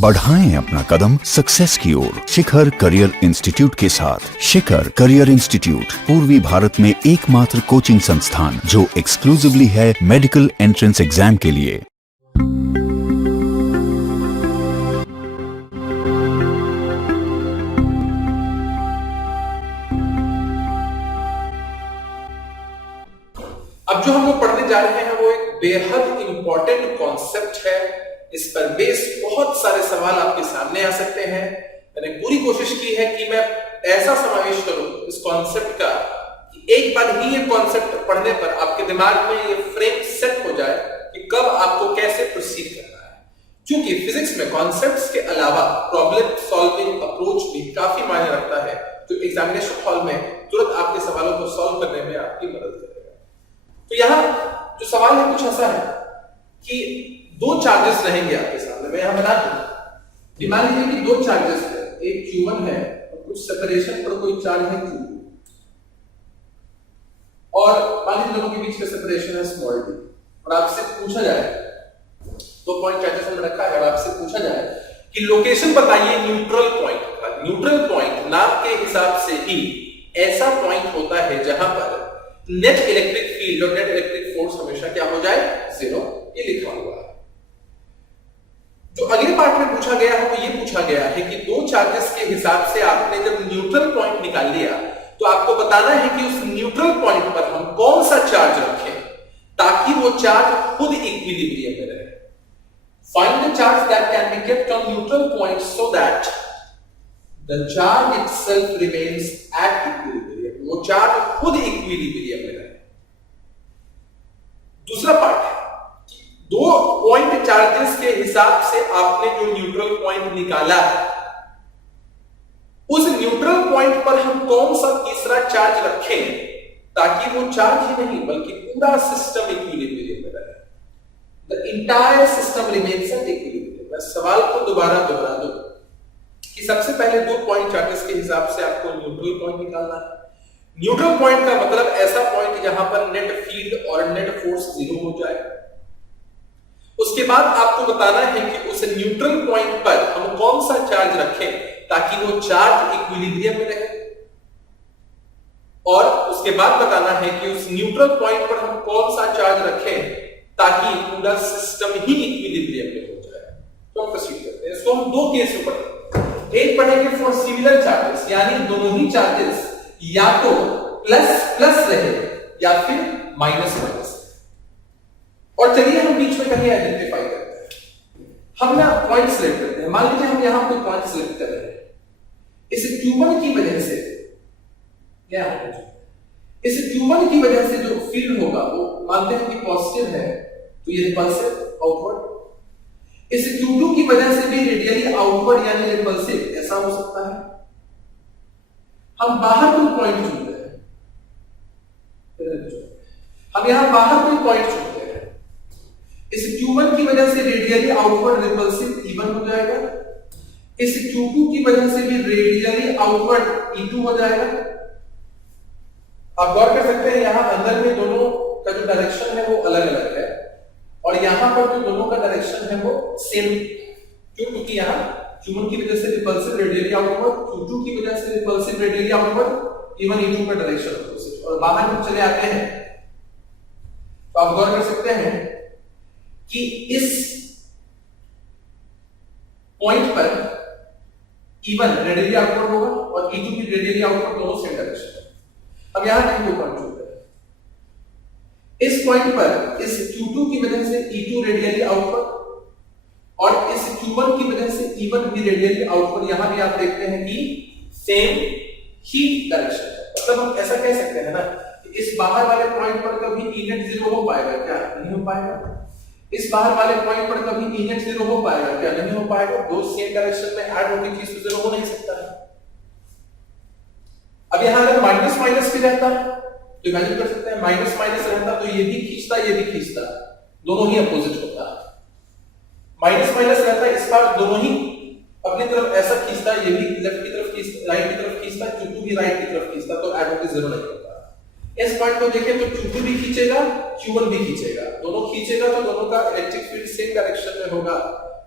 बढ़ाएं अपना कदम सक्सेस की ओर शिखर करियर इंस्टीट्यूट के साथ। शिखर करियर इंस्टीट्यूट पूर्वी भारत में एकमात्र कोचिंग संस्थान जो एक्सक्लूसिवली है मेडिकल एंट्रेंस एग्जाम के लिए। अब जो हम लोग पढ़ने जा रहे हैं वो एक बेहद इंपॉर्टेंट कॉन्सेप्ट है। इस पर बेस बहुत सारे सवाल आपके सामने आ सकते हैं। मैंने पूरी कोशिश की है कि मैं ऐसा समावेश करूं इस कॉन्सेप्ट का कि एक बार ही ये कॉन्सेप्ट पढ़ने पर आपके दिमाग में ये फ्रेम सेट हो जाए कि कब आपको कैसे प्रोसीड करना है। क्योंकि फिजिक्स में कॉन्सेप्ट्स के अलावा प्रॉब्लम सॉल्विंग अप्रोच भी काफी मायने रखता है, जो एग्जामिनेशन हॉल में तुरंत आपके सवालों को सॉल्व करने में आपकी मदद करेगा। तो यहाँ जो सवाल है कुछ ऐसा है कि दो चार्जेस रहेंगे आपके सामने। मैं यहां बना दूं, मान लीजिए कि दो चार्जेस है, एक Q1 है और कुछ सेपरेशन पर कोई चार्ज है Q2, और मान लीजिए दोनों के बीच का सेपरेशन है स्मॉल d, और आपसे पूछा जाए, दो पॉइंट चार्जेस हमने रखा है, और आपसे पूछा जाए कि लोकेशन बताइए न्यूट्रल पॉइंट का। न्यूट्रल पॉइंट नाम के हिसाब से ही ऐसा पॉइंट होता है जहां पर नेट इलेक्ट्रिक फील्ड और नेट इलेक्ट्रिक फोर्स हमेशा क्या हो जाए, जीरो। ये लिखा हुआ है। जो अगले पार्ट में पूछा गया है वो ये पूछा गया है कि दो चार्जेस के हिसाब से आपने जब न्यूट्रल पॉइंट निकाल लिया तो आपको बताना है कि उस न्यूट्रल पॉइंट पर हम कौन सा चार्ज रखें ताकि वो चार्ज खुद इक्विलिब्रियम में रहे। Find the charge that can be kept on neutral point so that the charge itself remains at equilibrium. वो चार्ज खुद इक्विलिब्रियम में रहे। दूसरा पार्ट है दो पॉइंट चार्जेस के हिसाब से आपने जो न्यूट्रल पॉइंट निकाला है उस न्यूट्रल पॉइंट पर हम कौन सा तीसरा चार्ज रखें ताकि वो चार्ज ही नहीं बल्कि पूरा सिस्टम इक्विलिब्रियम में रहे। The entire system remains at equilibrium. मैं सवाल को दोबारा दोहरा दूं कि सबसे पहले दो पॉइंट चार्जेस के हिसाब से आपको न्यूट्रल पॉइंट निकालना है। न्यूट्रल पॉइंट का मतलब ऐसा पॉइंट जहां पर नेट फील्ड और नेट फोर्स जीरो हो जाए। उसके बाद आपको बताना है कि उस न्यूट्रल पॉइंट पर हम कौन सा चार्ज रखें ताकि वो चार्ज इक्विलिब्रियम में रहे, और उसके बाद बताना है कि उस न्यूट्रल पॉइंट पर हम कौन सा चार्ज रखें ताकि पूरा सिस्टम ही इक्विलिब्रियम में हो जाए। तो हम प्रोसीड करते हैं। इसको हम दो केस में पढ़ेंगे। एक पढ़ेंगे फॉर सिमिलर चार्जेस, यानी दोनों ही चार्जेस या तो प्लस प्लस रहे या फिर माइनस माइनस। और चलिए हम बीच में कहीं आइडेंटिफाई करते हैं। हम ना पॉइंट सिलेक्ट करते हैं। मान लीजिए हम यहां कोई पॉइंट सिलेक्ट कर रहे हैं। इस Q1 की वजह से क्या होगा, इस Q1 की वजह से जो फील्ड होगा वो मानते हैं कि पॉजिटिव है, तो ये रिपल्सिव आउटवर्ड। इस Q2 की वजह से भी रेडियली आउटवर्ड यानी रिपल्सिव, ऐसा हो सकता है। हम बाहर कोई पॉइंट चुनते हैं, हम यहां बाहर कोई पॉइंट चुनते हैं। इस Q1 की वजह से रेडियली आउटवर्ड रिपल्सिव E1 हो जाएगा। इस Q2 की वजह से भी रेडियली आउटवर्ड E2 हो जाएगा। आप गौर कर सकते हैं यहां अंदर में दोनों का जो डायरेक्शन है वो अलग अलग है, और यहां पर जो दोनों का डायरेक्शन है वो सेम। क्यों? क्योंकि यहां Q1 की वजह से रिपल्सिव रेडियली आउटवर्ड, Q2 की वजह से repulsive radially outward, E1 E2 का डायरेक्शन अपोजिट, और बाहर हम चले आते हैं। तो आप गौर कर सकते हैं कि इस पॉइंट पर E1 रेडियली आउटवर्ड होगा और E2 भी रेडियली आउटवर्ड, दोनों सेम डायरेक्शन है। अब यहां कहीं दो पॉइंट चुनते हैं। इस पॉइंट पर इस Q2 की वजह से E2 रेडियली आउटवर्ड और इस Q1 की वजह से E1 भी रेडियली आउटवर्ड। यहां भी आप देखते हैं कि सेम ही डायरेक्शन है। मतलब हम ऐसा कह सकते हैं ना कि इस बाहर वाले पॉइंट पर कभी E नेट जीरो हो पाएगा क्या? नहीं हो पाएगा। इस बाहर वाले पॉइंट पर कभी E नेट जीरो हो पाएगा क्या? नहीं हो पाएगा। दो सेम डायरेक्शन में ऐड होने की चीज तो जीरो हो नहीं सकता है। अब यहां अगर माइनस माइनस भी रहता तो इमेजिन कर सकते हैं माइनस माइनस रहता तो ये भी खींचता ये भी खींचता, दोनों ही अपोजिट होता। माइनस माइनस रहता इस बार दोनों ही अपनी तरफ ऐसा खींचता, ये भी लेफ्ट की तरफ खींचता, राइट की तरफ खींचता, Q2 भी राइट की तरफ खींचता, तो ऐड होकर जीरो नहीं होता। इस पॉइंट को देखें तो Q2 भी खींचेगा, Q1 भी खींचेगा, दोनों खींचेगा तो दोनों का इलेक्ट्रिक फील्ड सेम डायरेक्शन में होगा।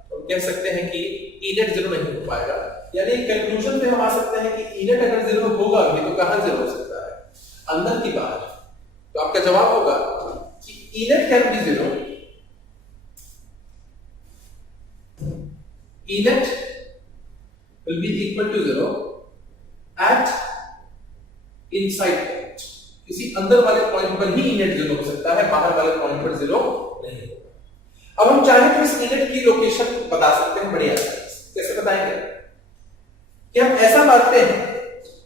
तो कह सकते हैं कि ई नेट जीरो नहीं हो पाएगा। यानी कंक्लूजन पे हम आ सकते हैं कि ई नेट अगर जीरो होगा भी तो कहां जीरो हो सकता है, अंदर की बाहर। तो आपका जवाब होगा कि E net can be zero, E net will be equal to zero at inside point। किसी अंदर वाले पॉइंट पर ही ई नेट जीरो हो सकता है, बाहर वाले पॉइंट पर जीरो नहीं होगा। अब हम चाहें तो इस ई नेट की लोकेशन बता सकते हैं बड़ी आसानी से। कैसे बताएंगे कि हम ऐसा मानते हैं,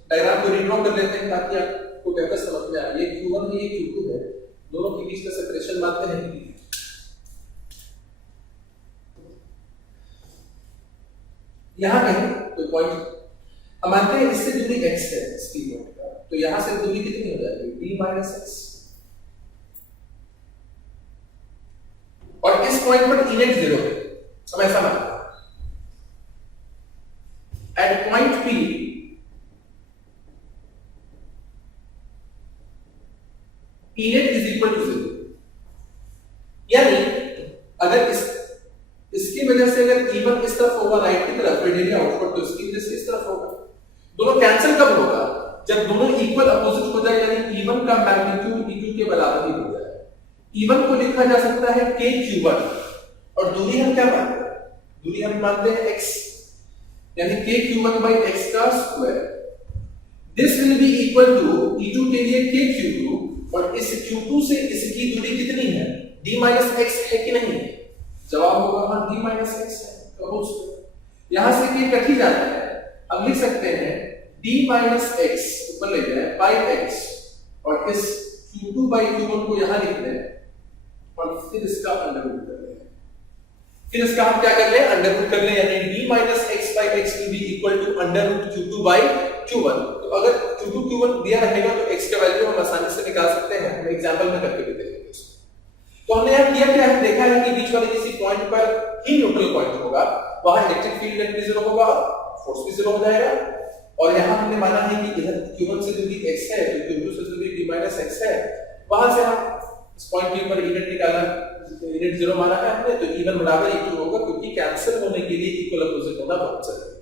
डायग्राम को रीड्रॉ कर लेते हैं ताकि आपको बेहतर समझ में आए। ये Q1 है, ये Q2 है, दोनों के बीच का सेपरेशन मानते हैं कि यहां कहीं कोई पॉइंट हम मानते हैं इससे दूरी x है, इसकी पॉइंट का, तो यहां से दूरी कितनी हो जाएगी d माइनस x, और इस पॉइंट पर ई नेट जीरो है। हम ऐसा मानते हैं at point p E net is equal to zero. यानी अगर इसकी वजह से अगर E1 इस तरफ होगा राइट की तरफ, रेडियली आउटवर्ड, तो इसकी वजह से इस तरफ होगा। दोनों कैंसिल कब होगा? जब दोनों इक्वल अपोजिट हो जाए, यानी E1 का मैग्नीट्यूड E2 के बराबर ही हो जाए। E1 को लिखा जा सकता है KQ1, और दूरी हम क्या मानते हैं? दूरी हम मानते हैं x, यानी KQ1 by x का square. This will be equal to E2 के लिए KQ2, और इस Q2 से इसकी दूरी कितनी है? d माइनस x है कि नहीं? जवाब होगा हाँ, d माइनस x है। यहां से k कट ही जाता है, हम लिख सकते हैं d माइनस x ऊपर ले जाए बाई x, और इस Q2 बाई Q1 को यहां लिख दें, और फिर इसका अंडर रूट कर लें। फिर इसका हम क्या कर लें? अंडर रूट कर लें, यानी d minus x by x will be equal to under root Q2 by Q1। तो अगर Q2 Q1 दिया रहेगा तो x का वैल्यू हम आसानी से निकाल सकते हैं। हम एग्जांपल में करके भी देखेंगे। तो हमने यहां किया क्या है, देखा है कि बीच वाले किसी पॉइंट पर ही न्यूट्रल पॉइंट होगा, वहां इलेक्ट्रिक फील्ड भी जीरो होगा, फोर्स भी जीरो हो जाएगा। और यहां हमने माना है कि इधर Q1 से दूरी x है, तो Q2 से दूरी d माइनस x है। वहां से हम इस पॉइंट के ऊपर ई नेट निकाला, ई नेट जीरो माना है हमने, तो E1 बराबर E2 होगा, क्योंकि कैंसिल होने के लिए इक्वल अपोजिट होना बहुत जरूरी है।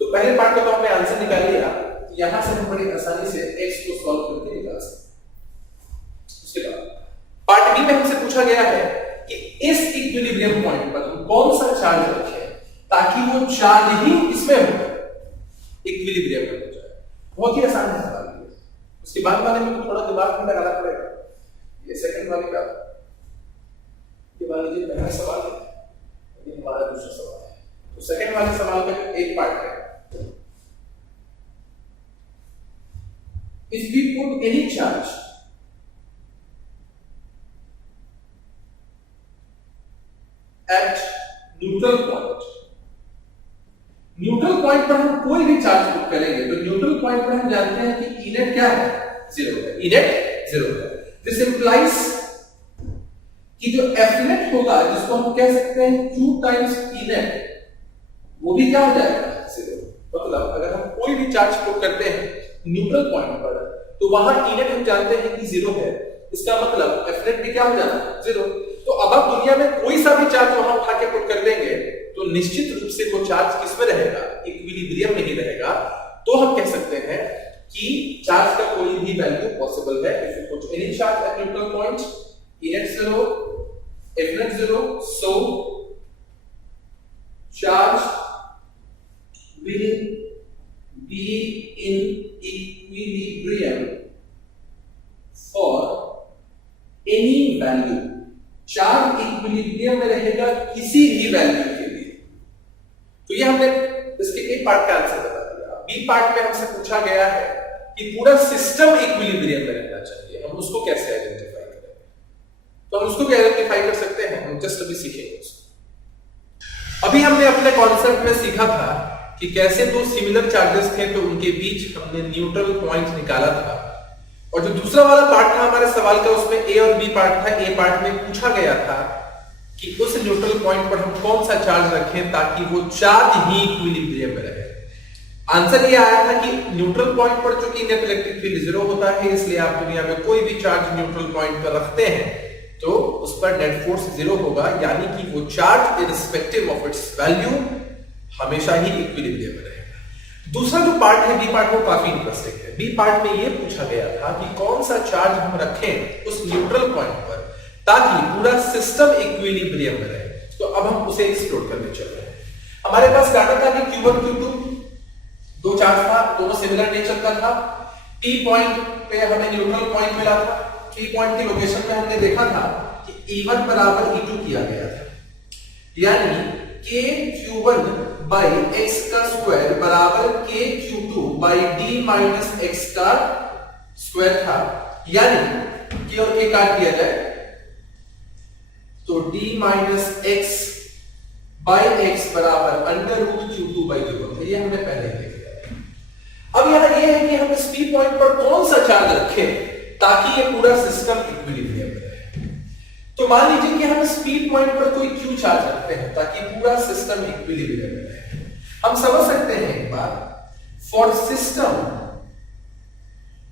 तो पहले पार्ट का तो हमने आंसर निकाल लिया, यहां से हम बड़ी आसानी से x को सॉल्व करके निकाल सकते हैं। उसके बाद पार्ट बी में हमसे पूछा गया है कि इस इक्विलिब्रियम पॉइंट पर हम कौन सा चार्ज रखें ताकि वो चार्ज ही इसमें हो, इक्विलिब्रियम में हो जाए। बहुत ही आसान है सवाल ये। उसके बाद वाले में तो थोड़ा दिमाग में लगाना पड़ेगा। ये सेकंड वाले का, ये मान लीजिए पहला सवाल है, ये हमारा दूसरा सवाल है। तो सेकंड वाले सवाल में एक पार्ट है, if we put any charge at neutral point, neutral point पर हम कोई भी चार्ज पुट करेंगे तो न्यूट्रल पॉइंट पर हम जानते हैं कि ई नेट क्या है? जीरो है। ई नेट जीरो है। दिस इंप्लाइज कि जो एफ नेट होगा, जिसको हम कह सकते हैं Q टाइम्स ई नेट, वो भी क्या हो जाएगा? जीरो। मतलब अगर हम कोई भी चार्ज पुट करते हैं न्यूट्रल पॉइंट पर, तो वहां ई नेट हम जानते हैं कि जीरो है, इसका मतलब एफ नेट भी क्या हो जाना? जीरो। तो अब आप दुनिया में कोई सा भी चार्ज वहां उठा के पुट कर देंगे तो निश्चित रूप से वो चार्ज किस में रहेगा? इक्विलिब्रियम में ही रहेगा। तो हम कह सकते हैं कि चार्ज का कोई भी वैल्यू पॉसिबल है। If you put any charge at neutral point, E net zero, F net zero, so charge will be in equilibrium for any value. Charge equilibrium में रहेगा किसी भी वैल्यू के लिए। तो ये हमने इसके ए पार्ट का आंसर बता दिया। बी पार्ट में हमसे पूछा गया है कि पूरा सिस्टम इक्विलिब्रियम में रहना चाहिए, हम उसको कैसे आइडेंटिफाई करेंगे? तो हम उसको भी आइडेंटिफाई कर सकते हैं, हम जस्ट अभी सीखेंगे उसको। अभी हमने अपने कॉन्सेप्ट में सीखा था कि कैसे दो सिमिलर चार्जेस थे तो उनके बीच हमने न्यूट्रल पॉइंट निकाला था, और जो दूसरा वाला पार्ट था हमारे सवाल का, उसमें ए और बी पार्ट था। ए पार्ट में पूछा गया था कि उस न्यूट्रल पॉइंट पर हम कौन सा चार्ज रखें ताकि वो चार्ज ही इक्विलिब्रियम में रहे। आंसर ये आया था कि न्यूट्रल पॉइंट पर चूंकि नेट इलेक्ट्रिक फील्ड जीरो होता है, इसलिए आप दुनिया में कोई भी चार्ज न्यूट्रल पॉइंट पर रखते हैं तो उस पर नेट फोर्स 0 होगा, यानी कि वो charge irrespective of its value हमेशा ही इक्विलिब्रियम में रहेगा। दूसरा जो पार्ट है बी पार्ट, वो काफी इंटरेस्टिंग है। बी पार्ट में ये पूछा गया था कि कौन सा चार्ज हम रखें उस न्यूट्रल पॉइंट पर ताकि पूरा सिस्टम इक्विलिब्रियम में रहे। तो अब हम उसे एक्सप्लोर करने चल रहे हैं। हमारे पास डाटा था कि Q1 Q2 दो चार्ज था, दोनों सिमिलर नेचर का था। T पॉइंट पे हमें न्यूट्रल पॉइंट मिला था। T पॉइंट की लोकेशन में हमने देखा था कि E1 बराबर E2 किया गया था, यानी k Q1 बाई x का स्क्वायर बराबर k Q2 by d minus x का स्क्वायर था, यानी k और k काट दिया जाए तो d minus x by x बराबर under root Q2 by Q1। ये हमने पहले देख लिया। अब यहां ये है कि हम इस P पॉइंट पर कौन सा चार्ज रखें ताकि ये पूरा सिस्टम इक्विलिब्रियम में रहे। तो मान लीजिए कि हम इस P पॉइंट पर कोई Q चार्ज रखते हैं ताकि पूरा सिस्टम इक्विलिब्रियम में रहे। हम समझ सकते हैं एक बार, for system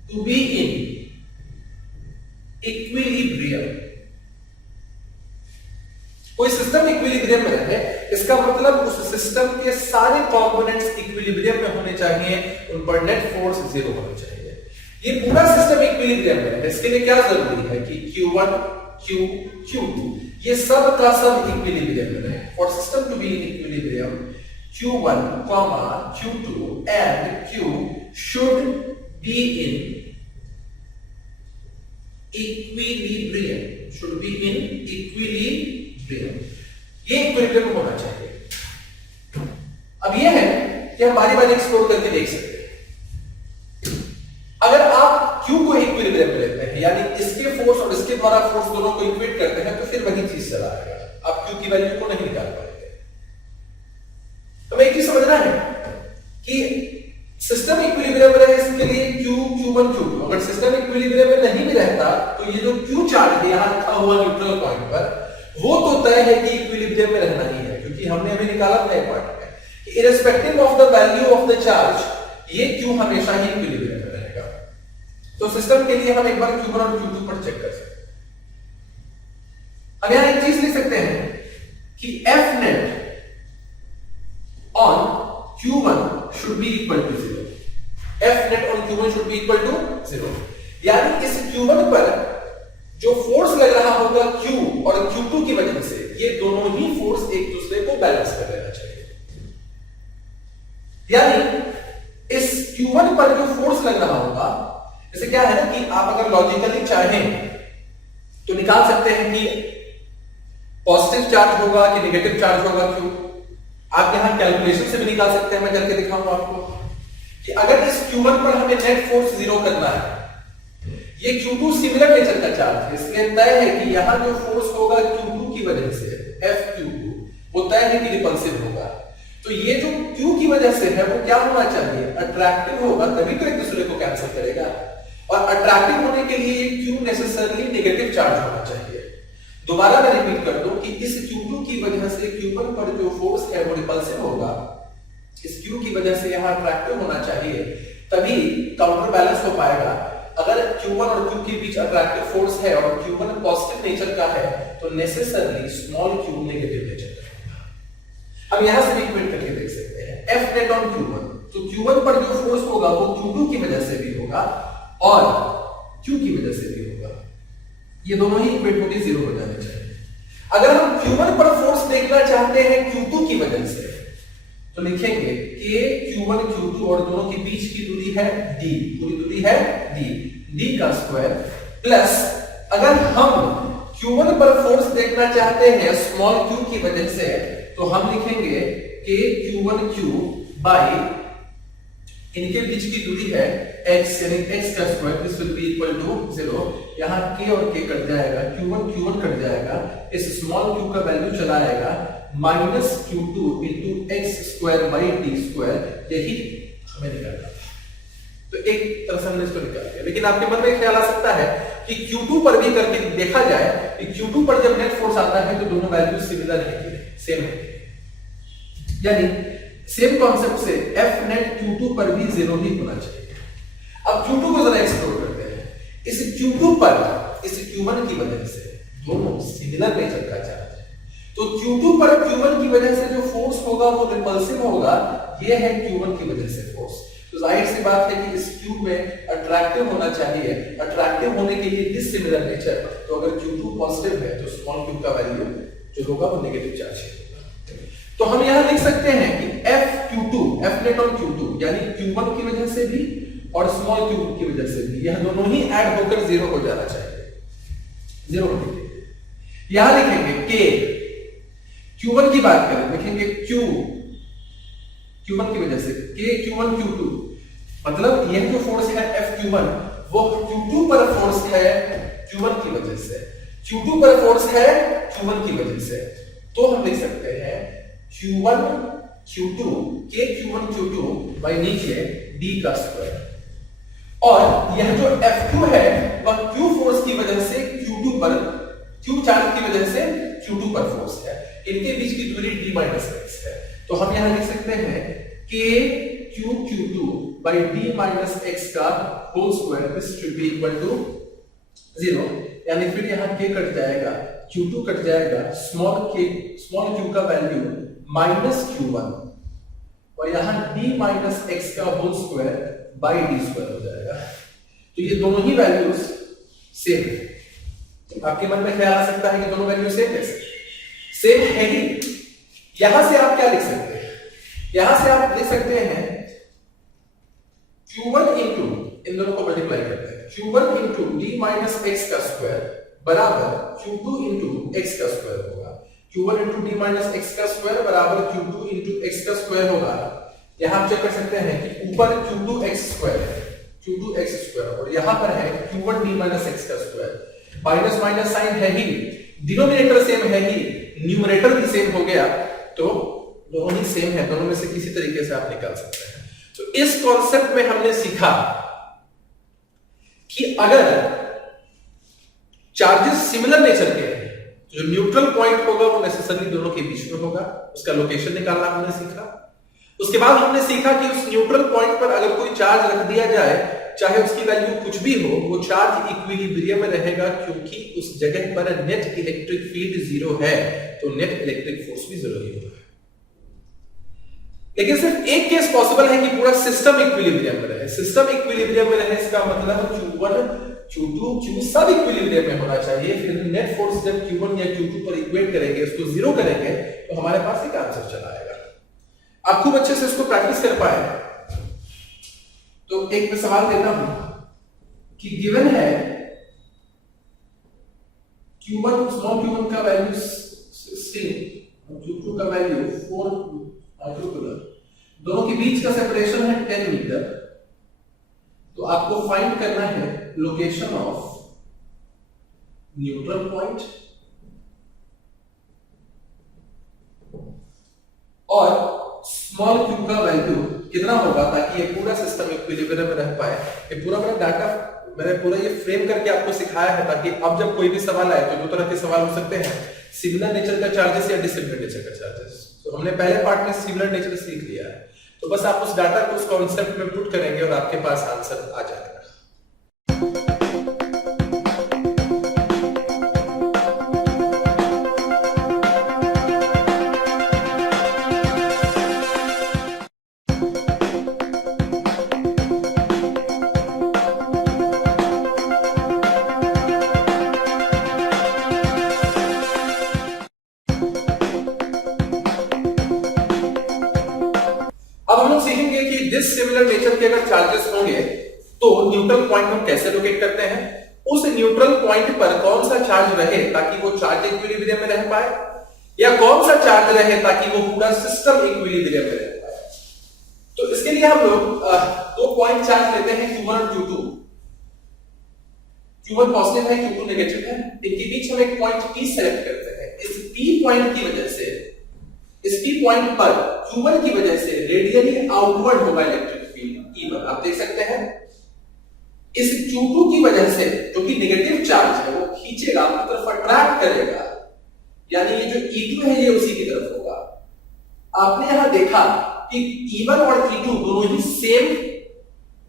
to be in equilibrium, कोई सिस्टम इक्विलिब्रियम में रहे, इसका मतलब उस सिस्टम के सारे कंपोनेंट्स इक्विलिब्रियम में होने चाहिए, उन पर नेट फोर्स 0 होना चाहिए। ये पूरा सिस्टम इक्विलिब्रियम में है, इसके लिए क्या जरूरी है कि Q1 Q Q2 ये सब का सब इक्विलिब्रियम में रहे। For system to be in equilibrium Q1, Q2 and Q should be in equilibrium, should be in equilibrium, ये इक्विलिब्रियम होना चाहिए। अब ये है कि हम बारी बारी एक्सप्लोर करके देख सकते हैं। अगर आप Q को इक्विलिब्रियम में लेते हैं, यानी इसके फोर्स और इसके द्वारा फोर्स दोनों को इक्वेट करते हैं, तो फिर वही चीज चला आएगा। आप Q की वैल्यू को नहीं निकाल पाएंगे। हमें एक चीज समझना है कि सिस्टम इक्विलिब्रियम में रहे, इसके लिए Q1 Q2, अगर सिस्टम इक्विलिब्रियम में नहीं भी रहता तो ये जो Q चार्ज है यहां रखा हुआ न्यूट्रल पॉइंट पर, वो तो तय है कि इक्विलिब्रियम में रहना ही है, क्योंकि हमने अभी निकाला था एक पार्ट में कि irrespective of the value of the charge ये Q हमेशा ही इक्विलिब्रियम में रहेगा। तो सिस्टम के लिए हम एक बार Q1 और Q2 पर चेक कर सकते हैं। अब यहां एक चीज लिख सकते हैं कि F net on Q1 should be equal to 0. F net on Q1 should be equal to 0. यानी इस Q1 पर जो फोर्स लग रहा होगा Q और Q2 की वजह से, ये दोनों ही फोर्स एक दूसरे को बैलेंस कर लेना चाहिए। यानी इस Q1 पर जो फोर्स लग रहा होगा, जैसे क्या है ना कि आप अगर लॉजिकली चाहें तो निकाल सकते हैं कि पॉजिटिव चार्ज होगा कि नेगेटिव चार्ज होगा Q। आप यहां कैलकुलेशन से भी निकाल सकते हैं, मैं करके दिखाऊंगा आपको कि अगर इस Q1 पर हमें नेट फोर्स 0 करना है, ये Q2 सिमिलर नेचर का चार्ज है, इसलिए तय है कि यहां जो फोर्स होगा Q2 की वजह से FQ2 वो तय है कि रिपल्सिव होगा। तो ये जो Q की वजह से है वो क्या होना चाहिए, अट्रैक्टिव होगा, तभी तो एक दूसरे को कैंसिल करेगा। और अट्रैक्टिव होने के लिए Q नेसेसरली नेगेटिव चार्ज होना चाहिए। दोबारा मैं रिपीट कर दूं कि इस Q2 की वजह से Q1 पर जो फोर्स है वो रिपल्सिव होगा, इस Q की वजह से यहां अट्रैक्टिव होना चाहिए, तभी काउंटर बैलेंस हो पाएगा। अगर Q1 और Q के बीच अट्रैक्टिव फोर्स है और Q1 पॉजिटिव नेचर का है, तो necessarily small q negative nature का होगा। अब यहां से भी इक्वेट करके देख सकते हैं F net on Q1, तो Q1 पर जो फोर्स होगा वो Q2 की वजह से भी होगा और Q की वजह से भी होगा। ये दोनों ही इक्वेट होकर 0 हो जाने चाहिए। अगर हम Q1 पर फोर्स देखना चाहते हैं Q2 की वजह से, तो लिखेंगे कि Q1 Q2 और दोनों के बीच की दूरी है d, पूरी दूरी है d का स्क्वायर, प्लस अगर हम Q1 पर फोर्स देखना चाहते हैं स्मॉल q की वजह से, तो हम लिखेंगे कि Q1 Q बाई इनके बीच की दूरी है x, यानी x का square, this will be equal to 0। यहां k और k कट जाएगा, Q1 कट जाएगा, इस स्मॉल q का वैल्यू चला आएगा minus Q2 into x square by D square. यही हमें निकालना था। तो एक तरह से हमने इसको निकाल दिया, लेकिन आपके मन में ख्याल आ सकता है कि Q2 पर भी करके देखा जाए कि Q2 पर जब नेट फोर्स आता है तो दोनों वैल्यू सिमिलर है, सेम है, यानी सेम कॉन्सेप्ट से F नेट Q2 पर भी 0 ही होना चाहिए। अब Q2 को जरा एक्सप्लोर करते हैं। इस Q2 पर इस Q1 की वजह से दोनों सिमिलर नेचर का चार्ज है। तो Q2 पर Q1 की वजह से जो फोर्स होगा वो रिपल्सिव होगा, ये है Q1 की वजह से फोर्स। तो जाहिर सी बात है कि इस क्यूब में अट्रैक्टिव होना चाहिए, अट्रैक्टिव होने के लिए डिसिमिलर नेचर, तो अगर Q2 पॉजिटिव है तो स्मॉल q का वैल्यू जो होगा वो नेगेटिव चार्ज होगा। तो हम यहां लिख सकते हैं कि F F net on Q2 यानी Q1 की वजह से भी और स्मॉल q की वजह से भी, यह दोनों ही ऐड होकर जीरो हो जाना चाहिए, जीरो होने के लिए यहां लिखेंगे K। Q1 की बात करें लिखेंगे Q1 की वजह से K Q1 Q2, मतलब यह जो फोर्स है F वो Q2 पर फोर्स है Q1 की वजह से, Q2 पर फोर्स है Q1 की वजह से। तो हम लिख सकते हैं Q1 Q2 K Q1 Q2 by नीचे D का स्क्वायर, और यह जो F2 है वह Q फोर्स की वजह से Q2 पर, Q चार्ज की वजह से Q2 पर फोर्स है, इनके बीच की दूरी d माइनस x है। तो हम यहां लिख सकते हैं k q q2 by d minus x का whole square, this should be equal to 0, यानी फिर यहां k कट जाएगा, q2 कट जाएगा, स्मॉल q का वैल्यू माइनस q1 और यहां d माइनस x का whole square by d square हो जाएगा। तो ये दोनों ही वैल्यूज सेम है। आपके मन में ख्याल आ सकता है कि दोनों वैल्यू सेम है, सेम है ही। यहां से आप क्या लिख सकते हैं, यहां से आप लिख सकते हैं Q1 इंटू, इन दोनों को मल्टीप्लाई करते हैं, Q1 into d minus x का स्क्वायर बराबर Q2 इंटू x का स्क्वायर होगा। Q1 into d minus x का स्क्वायर बराबर Q2 इंटू x का स्क्वायर होगा। यहां आप चेक कर सकते हैं कि ऊपर Q2x स्क्वायर है, Q2x स्क्वायर, और यहां पर है Q1 d माइनस x का स्क्वायर। माइनस माइनस साइन है ही, डिनोमिनेटर सेम है ही, न्यूमरेटर भी सेम हो गया, तो दोनों ही सेम है, दोनों में से किसी तरीके से आप निकाल सकते हैं। तो इस कॉन्सेप्ट में हमने सीखा कि अगर चार्जेस सिमिलर नेचर के हैं, जो न्यूट्रल पॉइंट होगा वो नेसेसरली दोनों के बीच में होगा, उसका लोकेशन निकालना हमने सीखा। उसके बाद हमने सीखा कि उस न्यूट्रल पॉइंट पर अगर कोई चार्ज रख दिया जाए, चाहे उसकी वैल्यू कुछ भी हो, वो चार्ज इक्विलिब्रियम में रहेगा, क्योंकि उस जगह पर नेट इलेक्ट्रिक फील्ड जीरो है, तो नेट इलेक्ट्रिक फोर्स भी जीरो ही होगा। लेकिन सिर्फ एक केस पॉसिबल है कि पूरा सिस्टम इक्विलिब्रियम में रहे। सिस्टम इक्विलिब्रियम में रहे इसका मतलब Q1 Q2 Q सब इक्विलिब्रियम में होना चाहिए। फिर नेट फोर्स जब Q1 या Q2 पर इक्वेट करेंगे, उसको जीरो करेंगे, तो हमारे पास एक आंसर चला आएगा। आप खूब अच्छे से इसको प्रैक्टिस कर पाए तो एक मैं सवाल देता हूं कि गिवन है Q1 स्मॉल Q1 का वैल्यू 16, Q2 का वैल्यू 4 माइक्रोकूलम, दोनों के बीच का सेपरेशन है 10 मीटर। तो आपको फाइंड करना है लोकेशन ऑफ न्यूट्रल पॉइंट और स्मॉल q का वैल्यू कितना होगा, ताकि ये पूरा सिस्टम इक्विलिब्रियम में रह पाए। ये पूरा डाटा मैंने पूरा ये फ्रेम करके आपको सिखाया है, ताकि अब जब कोई भी सवाल आए तो दो तरह के सवाल हो सकते हैं, सिमिलर नेचर का चार्जेस या डिसिमिलर नेचर का चार्जेस। तो हमने पहले पार्ट में सिमिलर नेचर सीख लिया है, तो बस आप उस डाटा को उस कॉन्सेप्ट में पुट करेंगे और आपके पास आंसर आ जाएगा। डिसिमिलर नेचर के अगर चार्जेस होंगे तो न्यूट्रल पॉइंट हम कैसे लोकेट करते हैं, उस न्यूट्रल पॉइंट पर कौन सा चार्ज रहे ताकि वो चार्ज इक्विलिब्रियम में रह पाए, या कौन सा चार्ज रहे ताकि वो पूरा सिस्टम इक्विलिब्रियम में रह पाए। तो इसके लिए हम लोग दो पॉइंट चार्ज लेते हैं Q1 और Q2। Q1 पॉजिटिव है, Q2 नेगेटिव है, इनके बीच हम एक पॉइंट P सेलेक्ट करते हैं। इस P पॉइंट की वजह से, इस P पॉइंट पर Q1 की वजह से रेडियली आउटवर्ड होगा इलेक्ट्रिक फील्ड E1, आप देख सकते हैं। इस Q2 की वजह से जो कि नेगेटिव चार्ज है वो खींचेगा, अपनी तरफ अट्रैक्ट करेगा, यानी ये जो E2 है ये उसी की तरफ होगा। आपने यहां देखा कि E1 और E2 दोनों ही सेम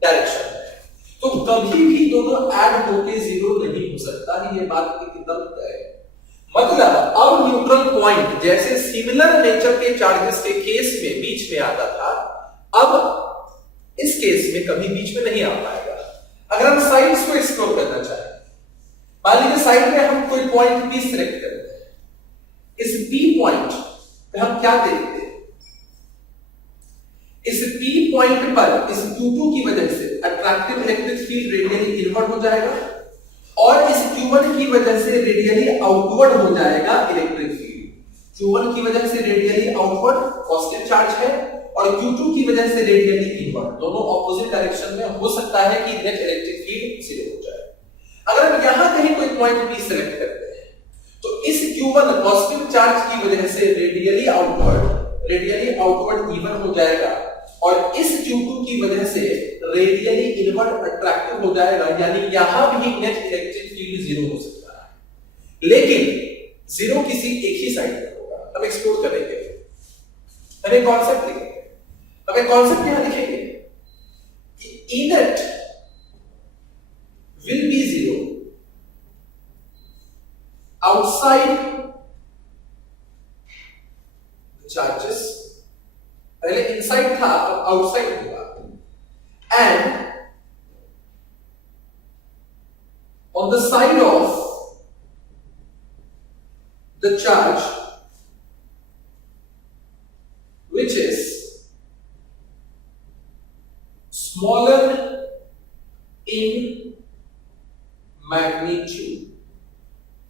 डायरेक्शन है, तो कभी भी दोनों ऐड होके जीरो नहीं हो सकता, ये बात एकदम तय है। मतलब अब न्यूट्रल पॉइंट जैसे सिमिलर नेचर के चार्जेस के केस में बीच में आता था, अब इस केस में कभी बीच में नहीं आ पाएगा। अगर हम साइड्स को एक्सप्लोर करना चाहें, मान लीजिए साइड में हम कोई पॉइंट P सिलेक्ट करते हैं, इस P पॉइंट पे हम क्या देखते हैं, इस P पॉइंट पर इस Q2 की वजह से attractive electric field radially invert हो जाएगा और इस Q1 की वजह से रेडियली आउटवर्ड हो जाएगा इलेक्ट्रिक फील्ड। Q1 की वजह से रेडियली आउटवर्ड पॉजिटिव चार्ज है और Q2 की वजह से रेडियली इनवर्ट, दोनों ऑपोजिट डायरेक्शन में हो सकता है कि नेट इलेक्ट्रिक फील्ड जीरो हो जाए। अगर हम यहां कहीं कोई पॉइंट P सेलेक्ट करते हैं तो इस Q1 पॉजिटिव चार्ज की वजह से रेडियली आउटवर्ड इवन हो जाएगा और इस Q2 की वजह से रेडियली इनवर्ट अट्रैक्टिव हो जाएगा, यानी यहां भी नेट इलेक्ट्रिक फील्ड जीरो हो सकता है, लेकिन जीरो किसी एक ही साइड पर होगा। हम एक्सप्लोर करेंगे, हमें कॉन्सेप्ट लिखेंगे, हमें कॉन्सेप्ट यहां लिखेंगे कि E net will be zero outside the charges, पहले इनसाइड था अब आउटसाइड होगा, and on the side of the charge which is smaller in magnitude,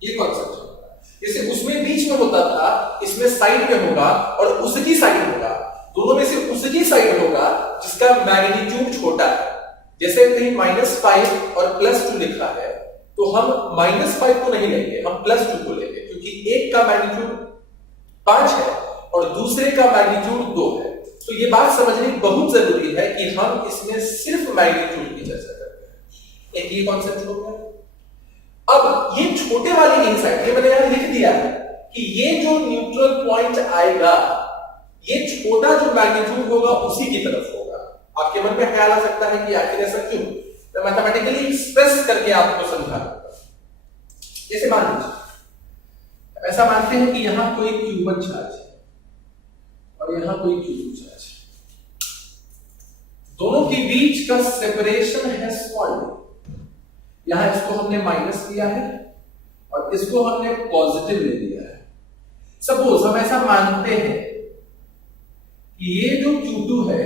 ये कॉन्सेप्ट होगा। जैसे उसमें बीच में होता था, इसमें साइड में होगा और उसकी साइड होगा, दोनों में से उसकी साइड होगा जिसका मैग्नीट्यूड छोटा है। जैसे कहीं -5 और +2 लिखा है तो हम -5 को नहीं लेंगे, हम +2 को लेंगे, क्योंकि एक का मैग्नीट्यूड 5 है और दूसरे का मैग्नीट्यूड 2 है। तो ये बात समझनी बहुत जरूरी है कि हम इसमें सिर्फ मैग्नीट्यूड की चर्चा करते हैं। एक ये कॉन्सेप्ट हो गया। अब ये छोटे वाले इनसाइड, ये मैंने यहां लिख दिया है कि ये जो न्यूट्रल पॉइंट आएगा, ये छोटा जो मैग्नीट्यूड होगा उसी की तरफ होगा। आपके मन में ख्याल आ सकता है कि आखिर ऐसा क्यों, मैं मैथमेटिकली एक्सप्रेस करके आपको समझा दूंगा। जैसे मान लीजिए ऐसा मानते हैं कि यहां कोई Q1 चार्ज है और यहां कोई Q2 चार्ज है, दोनों के बीच का सेपरेशन है स्मॉल। यहां इसको हमने माइनस लिया है और इसको हमने पॉजिटिव ले लिया है। सपोज हम ऐसा मानते हैं कि ये जो Q2 है,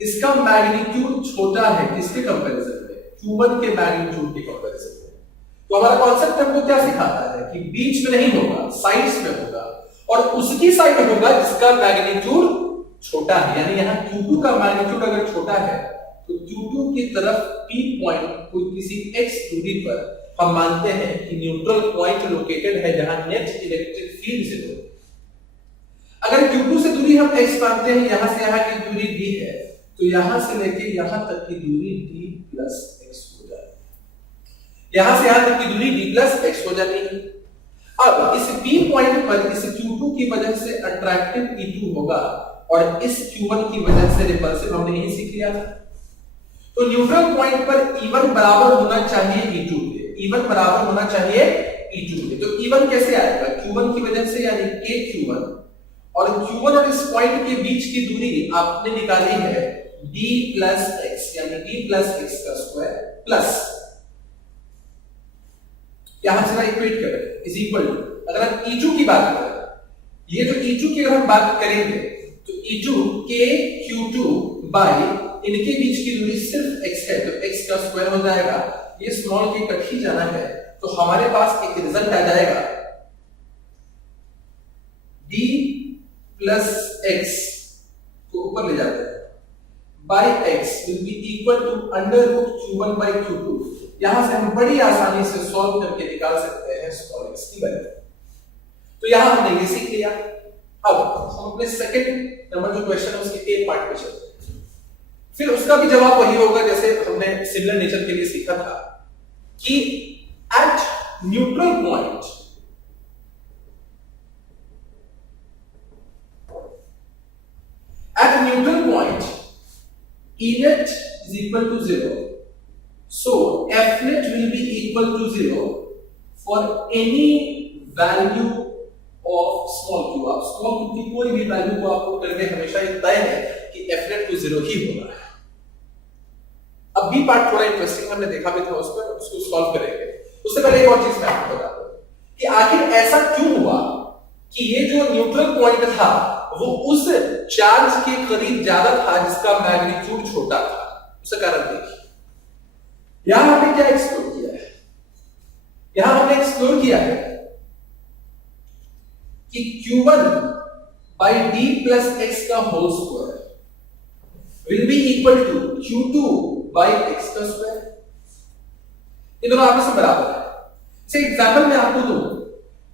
इसका मैग्नीट्यूड छोटा है किसके कंपैरिजन में, Q1 के मैग्नीट्यूड के कंपैरिजन में। तो हमारा कॉन्सेप्ट हमको क्या सिखाता है कि बीच में नहीं होगा, साइड्स में होगा और उसकी साइड होगा जिसका मैग्नीट्यूड छोटा है। यानी यहां Q2 का मैग्नीट्यूड अगर छोटा है तो Q2 की तरफ P पॉइंट कोई किसी x दूरी पर हम मानते हैं कि न्यूट्रल पॉइंट लोकेटेड है जहां नेट इलेक्ट्रिक फील्ड जीरो है। अगर Q2 से दूरी हम x मानते हैं, यहां से यहां की दूरी d है, तो यहां से लेके यहां तक की दूरी d प्लस x हो जाती है। यहां से यहां तक की दूरी d प्लस x हो जाती है। अब इस P पॉइंट पर इस Q2 की वजह से अट्रैक्टिव E2 होगा और इस Q1 की वजह से रिपल्सिव, हमने यही सीख लिया था। तो न्यूट्रल पॉइंट पर E1 बराबर होना चाहिए E2 के, E1 बराबर होना चाहिए E2 के। तो E1 कैसे आएगा, Q1 की वजह से, यानी K Q1, और Q1 और इस पॉइंट के बीच की दूरी आपने निकाली है d प्लस x, यानी d प्लस x का स्क्वायर प्लस, यहां से इक्वेट करें, इज इक्वल टू, अगर हम E2 की बात करें, ये जो E2 की अगर हम बात करेंगे तो E2 K Q2 बाय इनके बीच की दूरी सिर्फ x है तो x का स्क्वायर हो जाएगा। ये स्मॉल के कट ही जाना है तो हमारे पास एक रिजल्ट आ जाएगा d प्लस x को ऊपर ले जाते हैं by x will be equal to under root Q1 by Q2। यहां से हम बड़ी आसानी से सॉल्व करके निकाल सकते हैं स्मॉल x की वैल्यू। तो यहां हमने ये सीख लिया। अब हम अपने सेकंड नंबर जो क्वेश्चन है उसके ए पार्ट पे चलते हैं। फिर उसका भी जवाब वही होगा जैसे हमने सिमिलर नेचर के लिए सीखा था कि at neutral point E net is equal to 0, so F net will be equal to 0 for any value of small Q, आप स्मॉल क्यू की कोई भी वैल्यू को आप पुट करके हमेशा ये तय है कि एफ नेट तो 0 ही होगा। अब बी पार्ट थोड़ा इंटरेस्टिंग हमने देखा भी था, उस पर उसको सॉल्व करेंगे। उससे पहले एक और चीज मैं आपको बता दूं कि आखिर ऐसा क्यों हुआ कि ये जो न्यूट्रल पॉइंट था वो उस चार्ज के करीब ज्यादा था जिसका मैग्नीट्यूड छोटा था। उसका कारण देखिए, यहां हमने क्या एक्सप्लोर किया है, यहां हमने एक्सप्लोर किया है कि Q1 by d plus x का whole square will be equal to Q2 by x का स्क्वायर। ये दोनों आपस में बराबर है। इसे एग्जाम्पल में आपको दूं,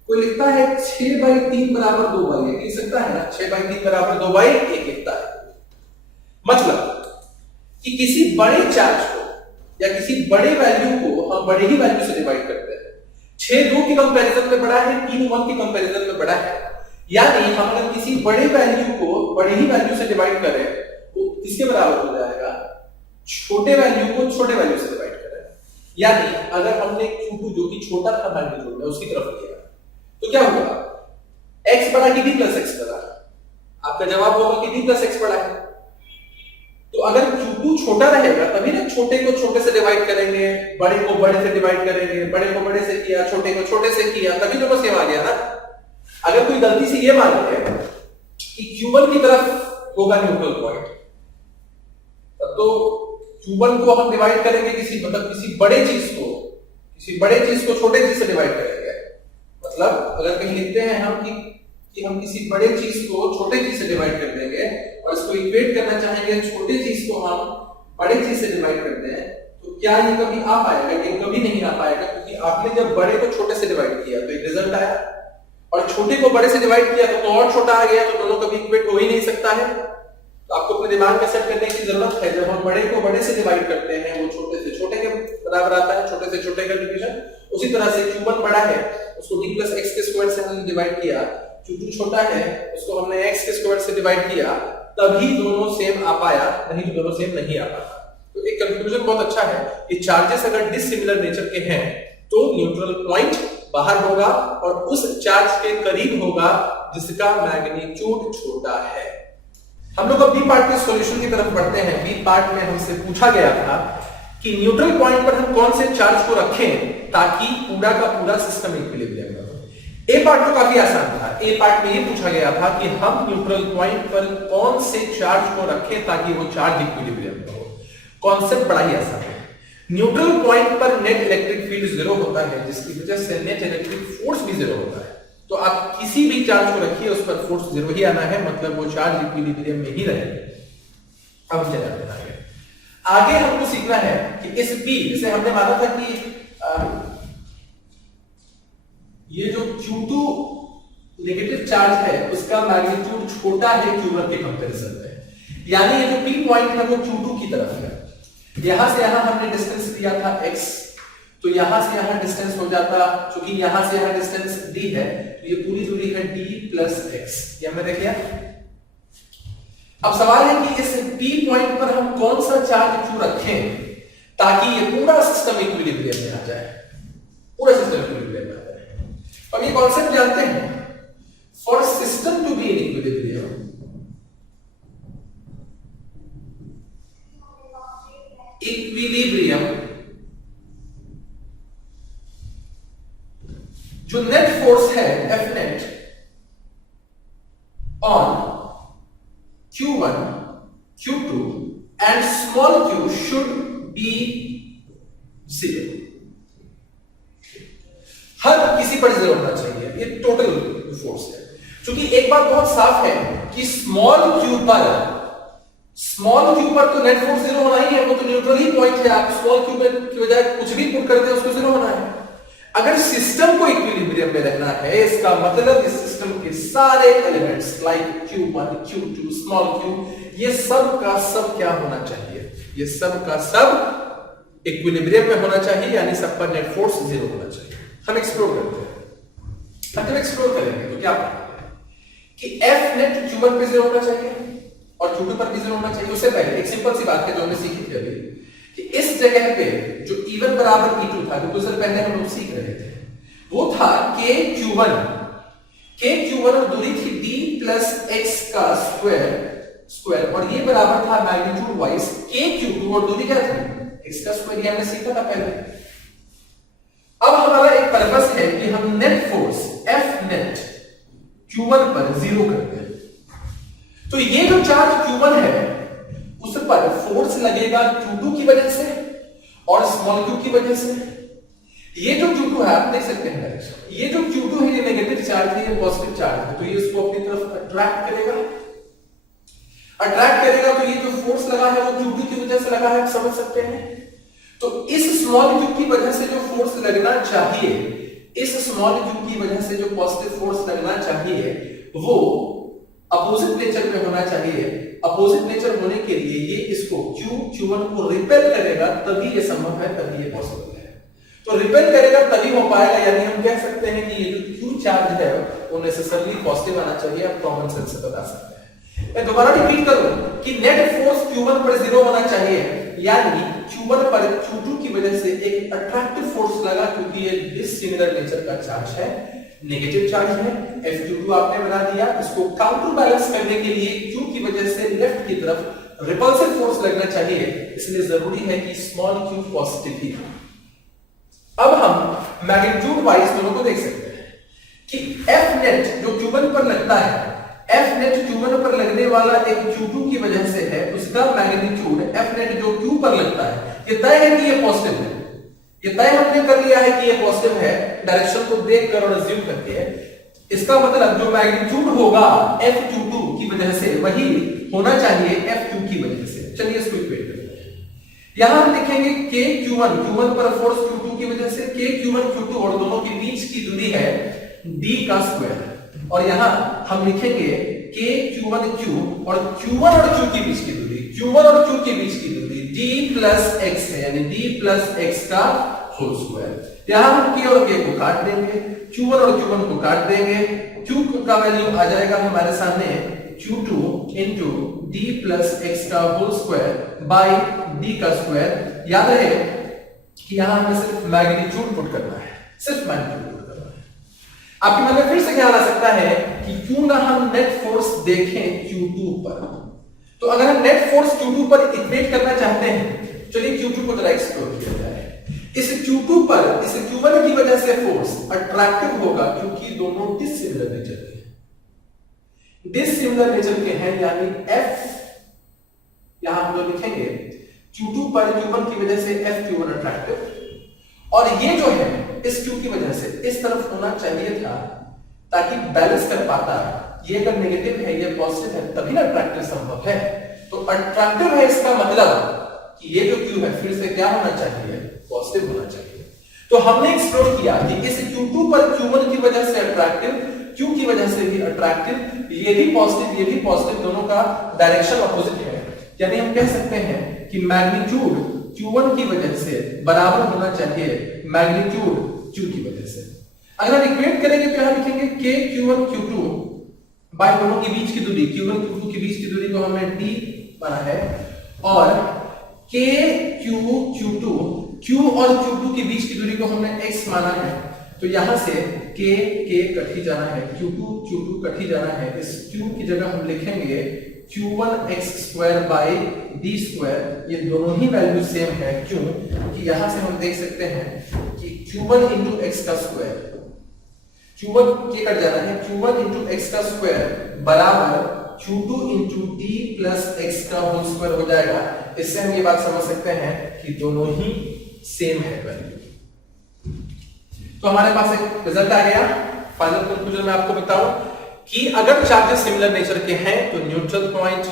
कोई लिखता है 6 by 3 बराबर 2 by 1, लिख सकता है ना, 6 by 3 बराबर 2 by 1 लिखता है। मतलब कि किसी बड़े चार्ज को या किसी बड़े वैल्यू को हम बड़े ही वैल्यू से डिवाइड करते हैं। 6 2 के कंपैरिजन में बड़ा है, 3 1 के कंपैरिजन में बड़ा है। यानी हम अगर किसी बड़े वैल्यू को बड़े ही वैल्यू से डिवाइड करें तो किसके बराबर हो जाएगा, छोटे वैल्यू को छोटे वैल्यू से डिवाइड करें। यानी अगर हमने Q2 जो कि छोटा था मैग्नीट्यूड में उसकी तरफ लिया तो क्या होगा, x बड़ा कि d प्लस x बड़ा, आपका जवाब होगा कि d प्लस x बड़ा है। तो अगर Q2 छोटा रहेगा तभी ना छोटे को छोटे से डिवाइड करेंगे, बड़े को बड़े से डिवाइड करेंगे, बड़े को बड़े से किया, छोटे को छोटे से किया, तभी दोनों सेम आ गया ना। अगर कोई गलती से ये मान ले कि Q1 की तरफ होगा न्यूट्रल पॉइंट, तब तो Q1 को हम डिवाइड करेंगे किसी किसी बड़े चीज को छोटे चीज से डिवाइड करेंगे। मतलब अगर कहीं लिखते हैं हम कि हम किसी बड़े चीज को छोटे चीज से डिवाइड कर देंगे और इसको इक्वेट करना चाहेंगे छोटे चीज को हम बड़े चीज से डिवाइड करते हैं, तो क्या ये कभी आ पाएगा? ये कभी नहीं आ पाएगा, क्योंकि आपने जब बड़े को छोटे से डिवाइड किया तो एक रिजल्ट आया, और छोटे को बड़े से डिवाइड किया तो और छोटा आ गया, तो दोनों कभी इक्वेट हो ही नहीं सकता है। तो आपको अपने दिमाग में सेट करने की जरूरत है, जब हम बड़े को बड़े से डिवाइड करते हैं वो छोटे से छोटे के बराबर आता है, छोटे से छोटे का डिवीजन। उसी तरह से Q1 बड़ा है उसको d plus x के स्क्वायर से हमने डिवाइड किया, Q2 छोटा है उसको हमने x के स्क्वायर से डिवाइड किया, तभी दोनों सेम आ पाया, नहीं तो दोनों सेम नहीं आ पाता। तो एक कंक्लूजन बहुत अच्छा है कि चार्जेस अगर डिसिमिलर नेचर के हैं तो न्यूट्रल पॉइंट बाहर होगा और उस चार्ज के करीब होगा जिसका मैग्नीट्यूड छोटा है। हम लोग अब बी पार्ट के सॉल्यूशन की तरफ बढ़ते हैं। बी पार्ट में हमसे पूछा गया था कि न्यूट्रल पॉइंट पर हम कौन से चार्ज को रखें ताकि पूरा का पूरा सिस्टम इक्विलिब्रियम में हो। ए पार्ट तो काफी आसान था। ए पार्ट में ये पूछा गया था कि हम न्यूट्रल पॉइंट पर कौन से चार्ज को रखें ताकि वो चार्ज इक्विलिब्रियम में हो। कॉन्सेप्ट बड़ा ही आसान है। न्यूट्रल पॉइंट पर नेट इलेक्ट्रिक फील्ड 0 होता है, जिसकी वजह से नेट इलेक्ट्रिक फोर्स भी 0 होता है। तो आप किसी भी चार्ज को रखिए उस पर फोर्स 0 ही आना है, मतलब वो चार्ज इक्विलिब्रियम में ही रहेगा। अब हम चले जाते हैं आगे हमको सीखना है कि इस P, जिसे हमने माना था कि ये जो Q2 नेगेटिव चार्ज है उसका मैग्नीट्यूड छोटा है Q1 के कंपैरिजन में, यानी ये जो P पॉइंट है वो Q2 की तरफ है। यहां से यहां हमने डिस्टेंस दिया था x, तो यहां से यहां डिस्टेंस हो जाता, क्योंकि यहां से यहां डिस्टेंस d है तो ये पूरी दूरी है d प्लस x। ये हमने देख लिया। अब सवाल है कि इस P पॉइंट पर हम कौन सा चार्ज Q रखें ताकि ये पूरा सिस्टम इक्विलिब्रियम में आ जाए, पूरा सिस्टम इक्विलिब्रियम में आ जाए। अब ये कॉन्सेप्ट जानते हैं, for system to be in equilibrium जो नेट फोर्स है F net on Q1, Q2 and small q should be 0। हर किसी पर 0 होना चाहिए, ये टोटल फोर्स है। क्योंकि एक बात बहुत साफ है कि स्मॉल q पर तो नेट फोर्स 0 होना ही है, वो तो न्यूट्रल ही पॉइंट है। आप स्मॉल q की बजाय कुछ भी पुट कर दें उसको 0 होना है। अगर सिस्टम को इक्विलिब्रियम में रखना है, इसका मतलब इस सिस्टम के सारे elements like Q1, Q2, small q, ये सब का सब क्या होना चाहिए, ये सब का सब इक्विलिब्रियम में होना चाहिए, यानी सब पर नेट फोर्स 0 होना चाहिए। हम एक्सप्लोर करते हैं। हम जब एक्सप्लोर करेंगे तो क्या कि F net Q1 पे 0 होना चाहिए और Q2 पर भी 0 होना चाहिए। उससे पहले एक सिंपल सी बात है जो हमने सीखी थी अभी, कि इस जगह पे जो E1 बराबर E2 था, क्योंकि उससे पहले हम लोग सीख रहे थे, वो था के Q1 और दूरी थी d प्लस एक्स का स्क्वायर और ये बराबर था मैग्नीट्यूड वाइज के Q2 और दूरी क्या थी x का स्क्वायर, ये हमने सीखा था पहले। अब हमारा एक पर्पस है कि हम net force F net Q1 पर 0 करते हैं। तो ये जो चार्ज Q1 है उस पर फोर्स लगेगा Q2 की वजह से और स्मॉल q की वजह से। ये जो Q2 है आप देख सकते हैं डायरेक्शन, ये जो Q2 है ये नेगेटिव चार्ज है, ये पॉजिटिव चार्ज है, तो ये इसको अपनी तरफ अट्रैक्ट करेगा तो ये जो फोर्स लगा है वो Q2 की वजह से लगा है, आप समझ सकते हैं। तो इस स्मॉल q की वजह से जो फोर्स लगना चाहिए, इस स्मॉल q की वजह से जो पॉजिटिव फोर्स लगना चाहिए वो अपोजिट नेचर में होना चाहिए। अपोजिट नेचर होने के लिए ये इसको Q1 को रिपेल करेगा, तभी ये संभव है, तभी ये पॉसिबल है। तो रिपेल करेगा तभी हो पाएगा, यानी हम कह सकते हैं कि ये जो Q चार्ज है वो नेसेसरली पॉजिटिव आना चाहिए। आप कॉमन सेंस से बता सकते हैं। मैं दोबारा रिपीट करूं कि नेट फोर्स Q1 पर 0 होना चाहिए, यानी Q1 पर Q2 की वजह से एक अट्रैक्टिव फोर्स लगा, क्योंकि ये डिसिमिलर नेचर का चार्ज है, नेगेटिव चार्ज है। F22 आपने बना दिया। इसको काउंटर बैलेंस करने के लिए Q की वजह से लेफ्ट की तरफ रिपल्सिव फोर्स लगना चाहिए, इसलिए जरूरी है कि स्मॉल q पॉजिटिव ही हो। अब हम मैग्नीट्यूड वाइज दोनों को देख सकते हैं कि F नेट जो Q1 पर लगता है, F नेट Q1 पर लगने वाला एक Q2 की वजह से है, उसका मैग्नीट्यूड F नेट जो Q पर लगता है ये तय है कि ये पॉजिटिव है, ये तय हमने कर लिया है कि ये पॉजिटिव है डायरेक्शन को देखकर और अज्यूम करके। इसका मतलब जो मैग्नीट्यूड होगा F22 की वजह से वही होना चाहिए F2 की वजह से। चलिए इसको इक्वेट करते हैं। यहां हम लिखेंगे के Q1 पर फोर्स Q2 की वजह से, के Q1 और दोनों के बीच की दूरी है d का स्क्वायर, और यहां हम लिखेंगे के Q1 और Q1 और Q के बीच की दूरी, Q1 और Q के बीच की दूरी d प्लस x है, यानी d प्लस x का होल स्क्वायर। यहां हम k और k को काट देंगे, Q1 और Q1 को काट देंगे, Q का वैल्यू आ जाएगा हमारे सामने Q2 into d plus x का होल स्क्वायर बाय d का स्क्वायर। याद रहे कि यहां हमें सिर्फ मैग्नीट्यूड पुट करना है, सिर्फ मैग्नीट्यूड पुट करना है। आपके मन में फिर से ख्याल आ सकता है कि क्यों ना हम नेट फोर्स देखें Q2 पर। तो अगर हम नेट फोर्स Q2 पर इक्वेट करना चाहते हैं, चलिए Q2 को जरा एक्सप्लोर किया जाए। इस Q2 पर इस Q1 की वजह से फोर्स अट्रैक्टिव होगा, क्योंकि दोनों डिसिमिलर नेचर के हैं, डिसिमिलर नेचर के हैं, यानी F यहां हम लोग लिखेंगे Q2 पर Q1 की वजह से F Q1 अट्रैक्टिव, और ये जो है इस Q की वजह से इस तरफ होना चाहिए था ताकि बैलेंस कर पाता। ये अगर नेगेटिव है ये पॉजिटिव है, तभी ना अट्रैक्टिव संभव है। तो अट्रैक्टिव है इसका मतलब कि ये जो Q है फिर से क्या होना चाहिए, पॉजिटिव होना चाहिए। तो हमने एक्सप्लोर किया कि इस Q2 पर Q1 की वजह से अट्रैक्टिव, Q की वजह से भी अट्रैक्टिव, ये भी पॉजिटिव, दोनों का डायरेक्शन अपोजिट है, यानी हम कह सकते हैं कि मैग्नीट्यूड Q1 की वजह से बराबर होना चाहिए मैग्नीट्यूड Q की वजह से। अगर हम इक्वेट करेंगे तो यहां लिखेंगे के Q1 Q2 बाय दोनों के बीच की दूरी, Q1 Q2 के बीच की दूरी को हमने d माना है, और के Q2 Q और Q2 के बीच की दूरी को हमने x माना है। तो यहां से k कट ही जाना है, Q2 कट ही जाना है। इस Q की जगह हम लिखेंगे Q1 x square by d square. ये दोनों ही वैल्यू सेम है, क्यों? क्योंकि यहां से हम देख सकते हैं कि Q1 इंटू x का स्क्वायर, Q1 के कट जाना है, Q1 इंटू x का स्क्वायर बराबर Q2 into d plus x का होल स्क्वायर हो जाएगा। इससे हम ये बात समझ सकते हैं कि दोनों ही सेम है वैल्यू। तो हमारे पास एक रिजल्ट आ गया। फाइनल कंक्लूजन में आपको बताऊं कि अगर चार्जेस सिमिलर नेचर के हैं तो न्यूट्रल पॉइंट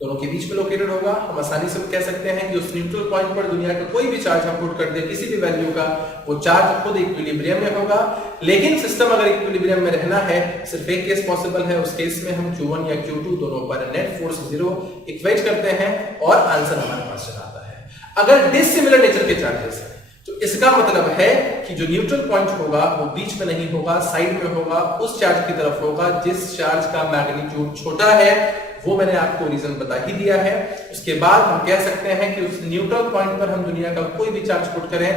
दोनों के बीच में लोकेटेड होगा। हम आसानी से कह सकते हैं कि उस न्यूट्रल पॉइंट पर दुनिया का कोई भी चार्ज हम पुट कर दे किसी भी वैल्यू का, वो चार्ज खुद इक्विलिब्रियम में होगा। लेकिन सिस्टम अगर इक्विलिब्रियम में रहना है, सिर्फ एक केस पॉसिबल है, उस केस में हम Q1 या Q2 दोनों पर नेट फोर्स 0 इक्वेट करते हैं और आंसर हमारे पास चला आता है। अगर डिसिमिलर नेचर के चार्जेस हैं तो इसका मतलब है कि जो न्यूट्रल पॉइंट होगा वो बीच में नहीं होगा, साइड में होगा, उस चार्ज की तरफ होगा जिस चार्ज का मैग्नीट्यूड छोटा है। वो मैंने आपको रीजन बता ही दिया है। उसके बाद हम कह सकते हैं कि उस न्यूट्रल पॉइंट पर हम दुनिया का कोई भी चार्ज पुट करें,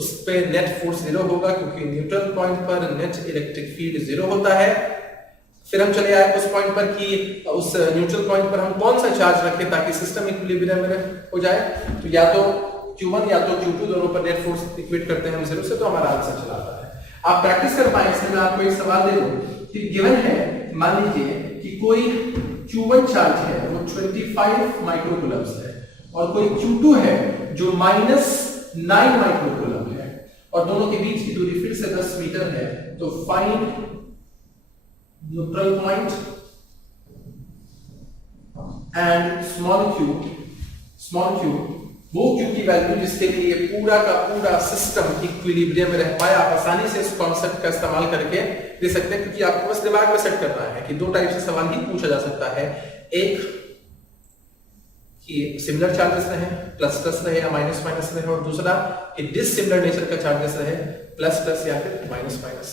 उस पे नेट फोर्स 0 होगा, क्योंकि न्यूट्रल पॉइंट पर नेट इलेक्ट्रिक फील्ड 0 होता है। फिर हम चले आए उस पॉइंट पर कि उस न्यूट्रल पॉइंट पर हम कौन सा चार्ज रखें ताकि सिस्टम इक्विलिब्रियम में हो जाए। तो या तो Q1 या तो Q2 दोनों पर नेट फोर्स इक्वेट करते हैं हम 0 से, तो हमारा आंसर चला आता है। आप प्रैक्टिस कर पाए इसलिए मैं आपको एक सवाल दे दूं कि गिवन है, मान लीजिए कि कोई Q1 चार्ज है वो 25 माइक्रोकूलम्स है और कोई Q2 है जो -9 माइक्रोकूलम है और दोनों के बीच की दूरी फिर से 10 मीटर है। तो find neutral point and small q वो q की वैल्यू जिसके लिए पूरा का पूरा सिस्टम इक्विलिब्रियम में रह पाए। आप आसानी से इस कॉन्सेप्ट का इस्तेमाल करके दे सकते हैं, क्योंकि आपको बस दिमाग में सेट करना है कि दो टाइप से सवाल ही पूछा जा सकता है। एक कि सिमिलर चार्जेस रहे, प्लस प्लस रहे या माइनस माइनस रहे, और दूसरा कि डिसिमिलर नेचर का चार्जेस रहे, प्लस प्लस या फिर माइनस माइनस।